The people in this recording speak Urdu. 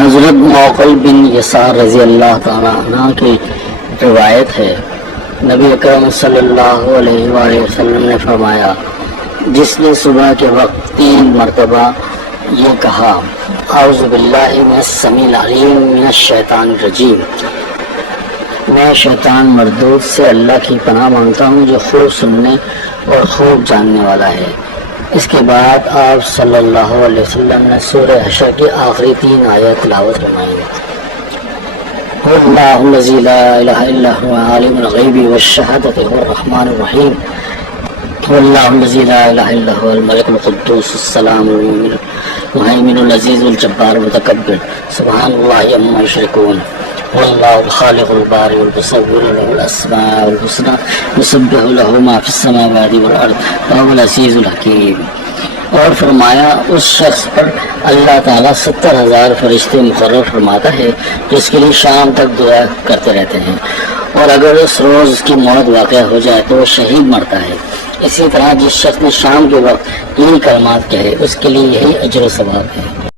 حضرت معقل بن یسار رضی اللہ تعالیٰ عنہ کی روایت ہے، نبی اکرم صلی اللہ علیہ وآلہ وسلم نے فرمایا، جس نے صبح کے وقت 3 مرتبہ یہ کہا، اعوذ باللہ من السمیع العلیم من الشیطان الرجیم، میں شیطان مردود سے اللہ کی پناہ مانگتا ہوں جو خوب سننے اور خوب جاننے والا ہے۔ اس کے بعد آپ صلی اللہ علیہ وسلم نے سورہ حشر کی آخری 3 آیات تلاوت فرمائیں۔ اللہ الذی لا الہ الا هو عالم الغیب والشہادۃ هو الرحمن الرحیم، اللہ الذی لا الہ الا هو الملک القدوس السلام المؤمن المہیمن العزیز الجبار المتکبر سبحان اللہ عما یشرکون، واللہ الخالق البارئ المصور له الاسماء الحسنى یسبح له ما فی السماوات والارض وهو العزیز الحکیم۔ اور فرمایا، اس شخص پر اللہ تعالیٰ 70,000 فرشتے مقرر فرماتا ہے جو اس کے لیے شام تک دعا کرتے رہتے ہیں، اور اگر اس روز اس کی موت واقع ہو جائے تو وہ شہید مرتا ہے۔ اسی طرح جس شخص نے شام کے وقت یہی کلمات کہے اس کے لیے یہی اجر و ثواب ہے۔